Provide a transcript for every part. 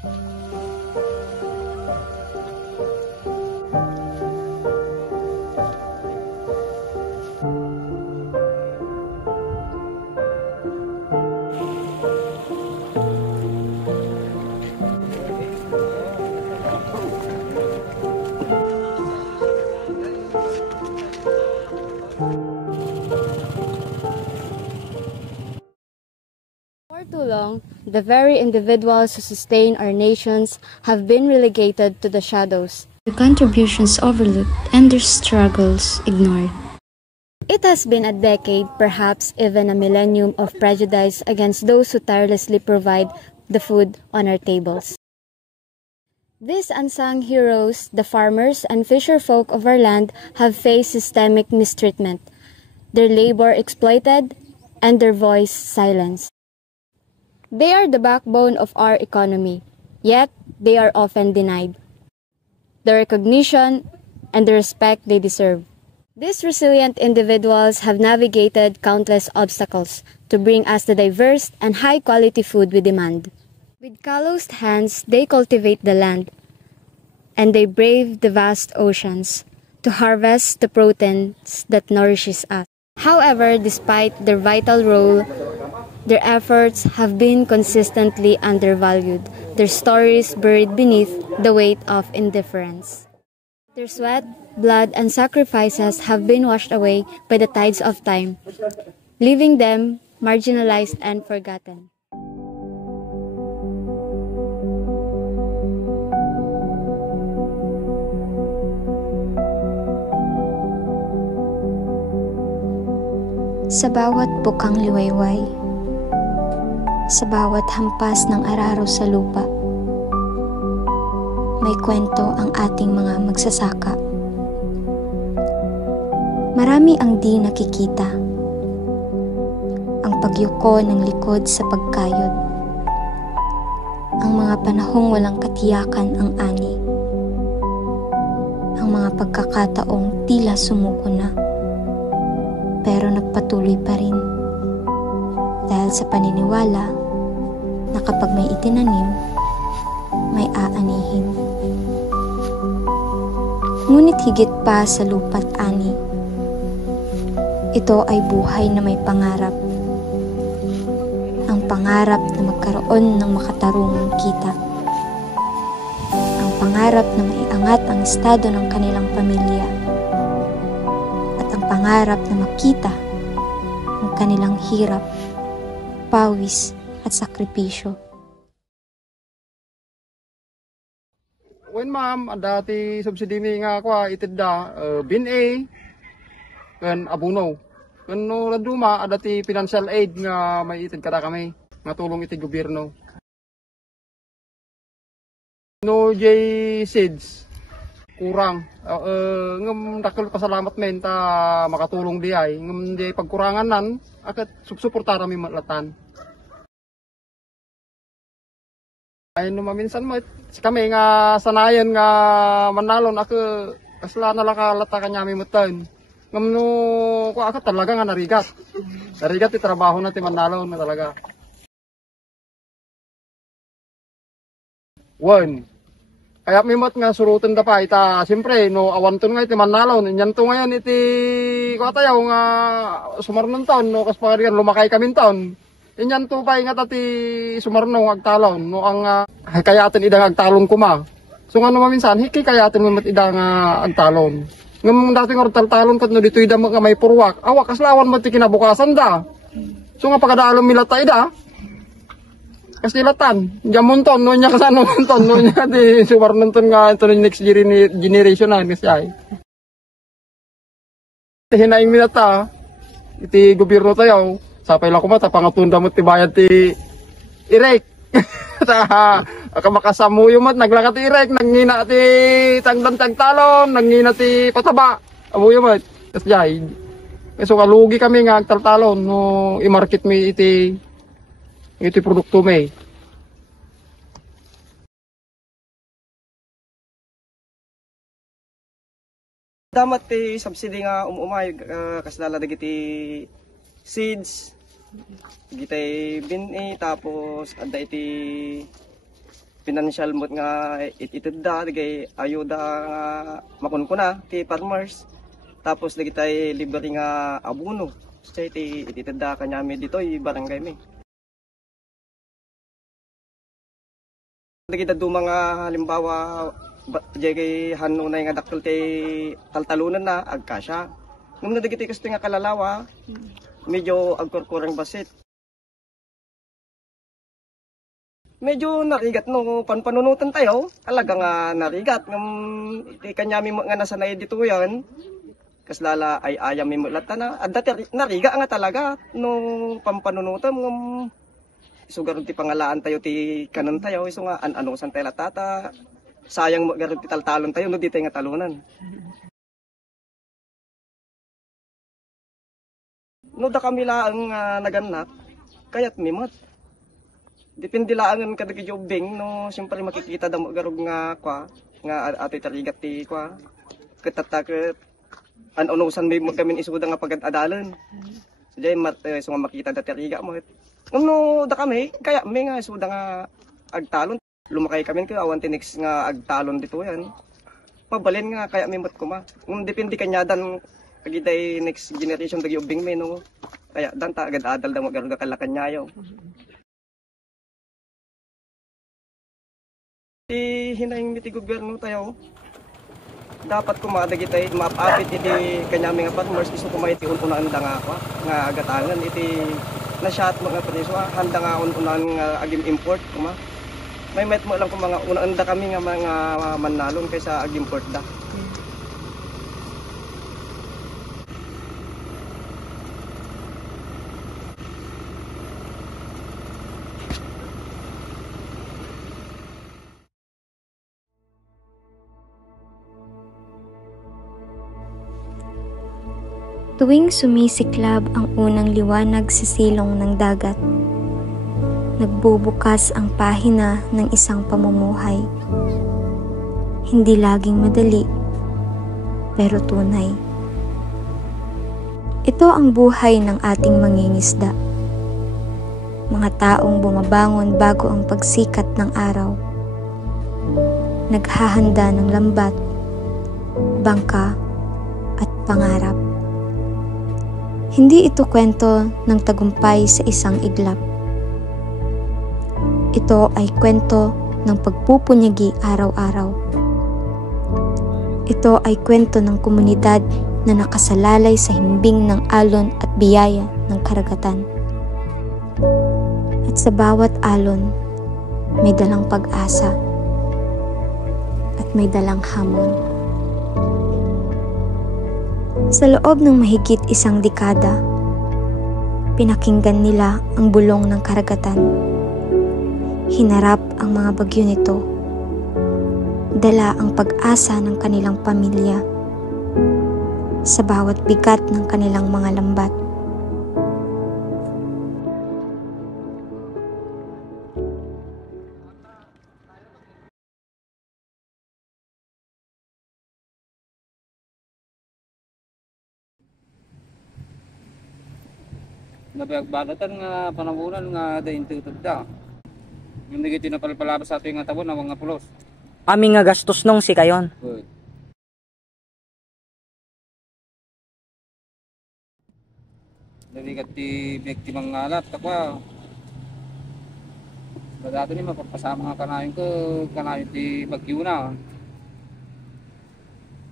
For too long, the very individuals who sustain our nations have been relegated to the shadows, their contributions overlooked and their struggles ignored. It has been a decade, perhaps even a millennium of prejudice against those who tirelessly provide the food on our tables. These unsung heroes, the farmers and fisherfolk of our land, have faced systemic mistreatment, their labor exploited, and their voice silenced. They are the backbone of our economy, yet they are often denied the recognition and the respect they deserve. These resilient individuals have navigated countless obstacles to bring us the diverse and high-quality food we demand. With calloused hands, they cultivate the land, and they brave the vast oceans to harvest the proteins that nourishes us. However, despite their vital role, their efforts have been consistently undervalued, their stories buried beneath the weight of indifference. Their sweat, blood, and sacrifices have been washed away by the tides of time, leaving them marginalized and forgotten. Sa bawat bukang liwayway, sa bawat hampas ng araro sa lupa, may kwento ang ating mga magsasaka. Marami ang di nakikita, ang pagyuko ng likod sa pagkayod, ang mga panahong walang katiyakan ang ani, ang mga pagkakataong tila sumuko na, pero nagpatuloy pa rin dahil sa paniniwala na kapag may itinanim, may aanihin. Ngunit higit pa sa lupa't ani, ito ay buhay na may pangarap. Ang pangarap na magkaroon ng makatarungang kita. Ang pangarap na maiangat ang estado ng kanilang pamilya. Pangarap na makita ang kanilang hirap, pawis at sakripisyo. When ma'am, dati subsidy mi nga kwa itid da BNA kan abuno. Kan no raduma dati financial aid nga may itid kada kami, nga tulong iti gobyerno. No jay seeds kurang ngem dakkel pasalamat men ta makatulong di ay ngem di pagkurangan nan akat suportara mi matlatan ay no maminsan mo kami nga sanayan nga manalon ako kasla na lakalata kanya mi mutan ngem no ko akat talaga nga narigat ti trabaho na ti manalon na talaga one. Kaya mimot nga surutin da pa ita siyempre no awanton nga iti manalon inyan to ngayon iti katayaw nga sumarnon taon no kas pagarian lumakay kami taon inyan to pa nga tati sumarno agtalon no ang kayaten ida nga agtalon kuma so nga no maminsan hiki kayaten mimot ida nga agtalon ngem dati nga taltalon kat no dito ida nga may purwak awak kaslawan mo ti kinabukasan da so nga pagkadaalom milata ida kasilatan, jamunton, no niya kasano munton, no niya di suwarnonton nga ito ng next generation na, kasi ay. Hinaing minata, iti gobyerno tayo, sapay lang kumata, pangatunda mo ti bayad ti irek. Kamakasamu yung mat, naglakat ti irek, nangina ti tangdan tagtalon, nangina ti pataba, amo yung mat. Kasi ay, so kalugi kami nga agtaltalon, no i-market mi iti produkto may. Damat ti subsidy nga umay kasdala dagiti seeds, gitay BNA tapos adda iti financial mo nga itid da, dagay ayuda nga makunkuna ti farmers. Tapos lagi tayo libre nga abuno. So iti itid da kanyami dito barangay mi. Lagi da mga halimbawa kay hanunay nga dakkel ti taltalunan na agkasya. Nung nadagiti kasi nga kalalawa, medyo agkurkurang basit. Medyo narigat no panpanunutan tayo, talaga nga narigat iti kanyami nga nasanay dito yan. Kaslala ay ayam mi mulata na adda nariga nga talaga no pampanunutan sugar ti pangalaan tayo ti kanon tayo iso nga ano san tayo tata sayang mo garo ti taltalon tayo no di tayo nga talunan. No da kami laang naganak kayat mimot. Depende laangan kada ki jobing no siyempre makikita damo garog nga atoy tarigat ti ketatak anunusan may magkamin isuda nga pagad-adalan. So jay so nga makita da tariga mo. No da kami kaya may nga isuda nga agtalon lumakay kami kay awan tinex nga agtalon dito yan. Pabalin nga kaya may mat kuma. Depende kanya dan kagiday next generation dagi ubing may no. Kaya dan ta agad-adal da mo garog kalakanyayo. Hinaing ti gobyerno tayo dapat kumadag iti maapapit iti kanyami nga farmers iso kumay iti ununaan da nga agatangan iti na-shot mga preso handa nga ununaan nga agim import kuma may met mo lang kung mga unaan da kami nga mga manalon kaysa agim import da. Tuwing sumisiklab ang unang liwanag sa silong ng dagat, nagbubukas ang pahina ng isang pamumuhay. Hindi laging madali, pero tunay. Ito ang buhay ng ating mangingisda. Mga taong bumabangon bago ang pagsikat ng araw. Naghahanda ng lambat, bangka, at pangarap. Hindi ito kwento ng tagumpay sa isang iglap. Ito ay kwento ng pagpupunyagi araw-araw. Ito ay kwento ng komunidad na nakasalalay sa himbing ng alon at biyaya ng karagatan. At sa bawat alon, may dalang pag-asa at may dalang hamon. Sa loob ng mahigit isang dekada, pinakinggan nila ang bulong ng karagatan. Hinarap ang mga bagyo nito. Dala ang pag-asa ng kanilang pamilya sa bawat bigat ng kanilang mga lambat. Nabagbalatan nga panabunan nga dahin tutod da. Yung nagiti na palpalabas sa ato yung tabon na mga pulos. Aming nga gastos nung si kayon. Good. Naligat ti bigti mga alat takwa. Badato ni mapapasama nga kanayon ko kanayon ti bagyo na.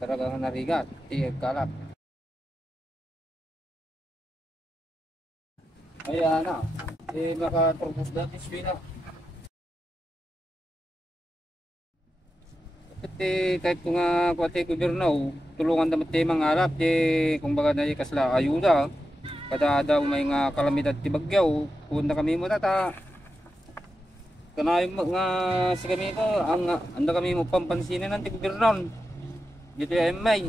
Talagang narigat ti kalap. Ayan na, makaturbos dati swina. Kahit kung kuwate gobyerno, tulungan dapat ti mga alap, kung baga na kasla ayuda. Kada daw may nga kalamidad ti bagyaw, kung na kami mo tata. Kanayon nga si kami ko, anda kami mo pampansinin ng ti gobyerno. Dito ay may.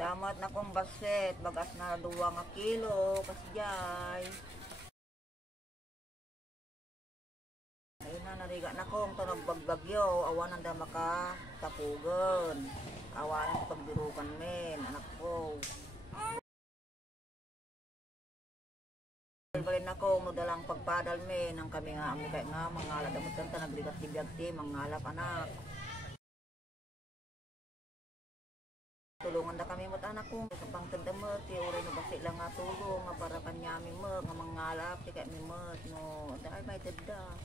Damat na kong baset, bagas na 2 kilo, kasjay. Mariga na kong tunog bagbagyo, awanan da maka tapugan. Awanan pagbirukan men, anak ko. Balin na kong nudalang pagpadal men, ang kami nga ami kay nga mangalap damot kanta nagligat tibiyagti, mangalap anak. Tulungan da kami mo't anak ko, kapang tandamot, uri no basi lang nga tulong, nga para kanyami mo, nga mangalap, di kay mi mo, no, dahil may tanda.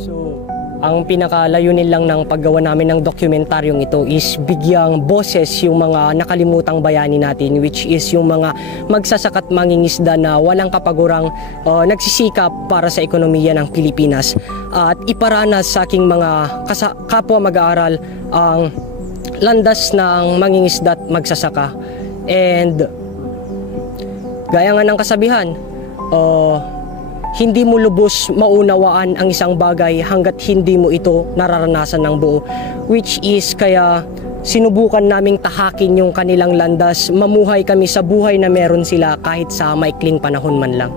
So, ang pinakalayunin lang ng paggawa namin ng dokumentaryong ito is bigyang boses yung mga nakalimutang bayani natin, which is yung mga magsasakat mangingisda na walang kapagurang nagsisikap para sa ekonomiya ng Pilipinas. At iparanas sa aking mga kapwa mag-aaral ang landas ng mangingisda at magsasaka. And gaya nga ng kasabihan, hindi mo lubos maunawaan ang isang bagay hanggat hindi mo ito nararanasan ng buo. Which is kaya sinubukan naming tahakin yung kanilang landas, mamuhay kami sa buhay na meron sila kahit sa maikling panahon man lang.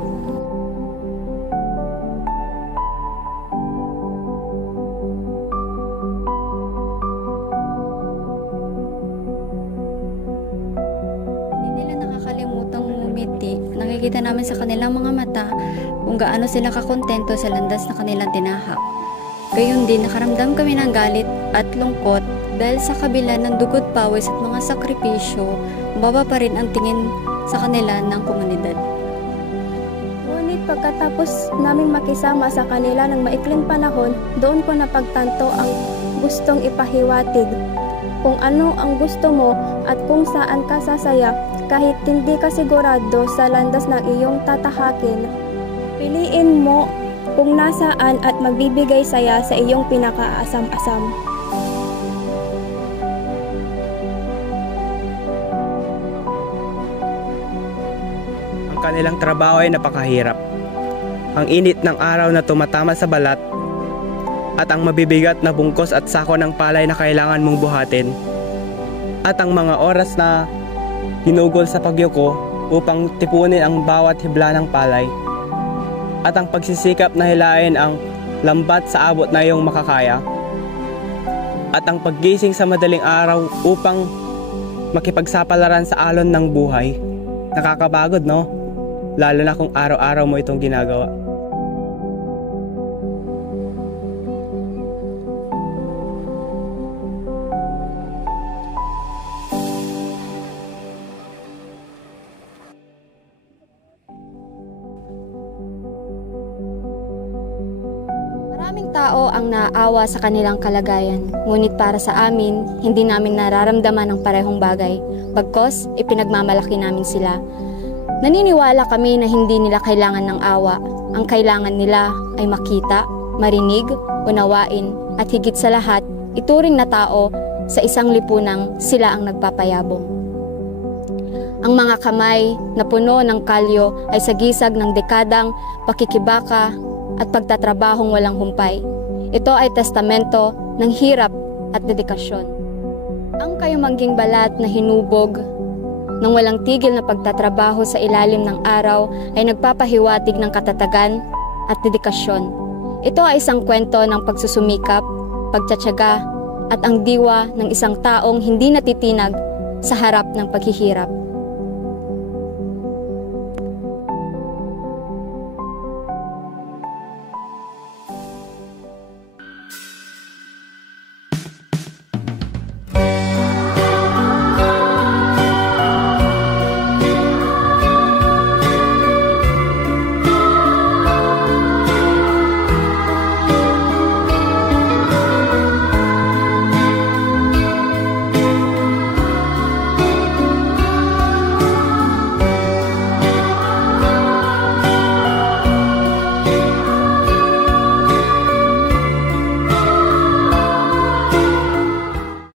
Hindi nila nakakalimutang ngumiti. Nakikita namin sa kanilang mga mata kung gaano sila kakontento sa landas na kanilang tinahak. Gayon din, nakaramdam kami ng galit at lungkot dahil sa kabila ng dugot pawis at mga sakripisyo, baba pa rin ang tingin sa kanila ng komunidad. Ngunit pagkatapos naming makisama sa kanila ng maikling panahon, doon ko napagtanto ang gustong ipahiwatig. Kung ano ang gusto mo at kung saan ka sasaya, kahit hindi ka sigurado sa landas ng iyong tatahakin, piliin mo kung nasaan at magbibigay saya sa iyong pinakaasam-asam. Ang kanilang trabaho ay napakahirap. Ang init ng araw na tumatama sa balat at ang mabibigat na bungkos at sako ng palay na kailangan mong buhatin at ang mga oras na ginugol sa pagyuko upang tipunin ang bawat hibla ng palay at ang pagsisikap na hilain ang lambat sa abot na iyong makakaya at ang paggising sa madaling araw upang makipagsapalaran sa alon ng buhay. Nakakapagod, no? Lalo na kung araw-araw mo itong ginagawa. Maraming tao ang naaawa sa kanilang kalagayan, ngunit para sa amin, hindi namin nararamdaman ang parehong bagay. Bagkos, ipinagmamalaki namin sila. Naniniwala kami na hindi nila kailangan ng awa. Ang kailangan nila ay makita, marinig, unawain, at higit sa lahat, ituring na tao sa isang lipunang sila ang nagpapayabong. Ang mga kamay na puno ng kalyo ay sagisag ng dekadang pakikibaka at pagtatrabahong walang humpay. Ito ay testamento ng hirap at dedikasyon. Ang kayumangging balat na hinubog ng walang tigil na pagtatrabaho sa ilalim ng araw ay nagpapahiwatig ng katatagan at dedikasyon. Ito ay isang kwento ng pagsusumikap, pagtsatsaga at ang diwa ng isang taong hindi natitinag sa harap ng paghihirap.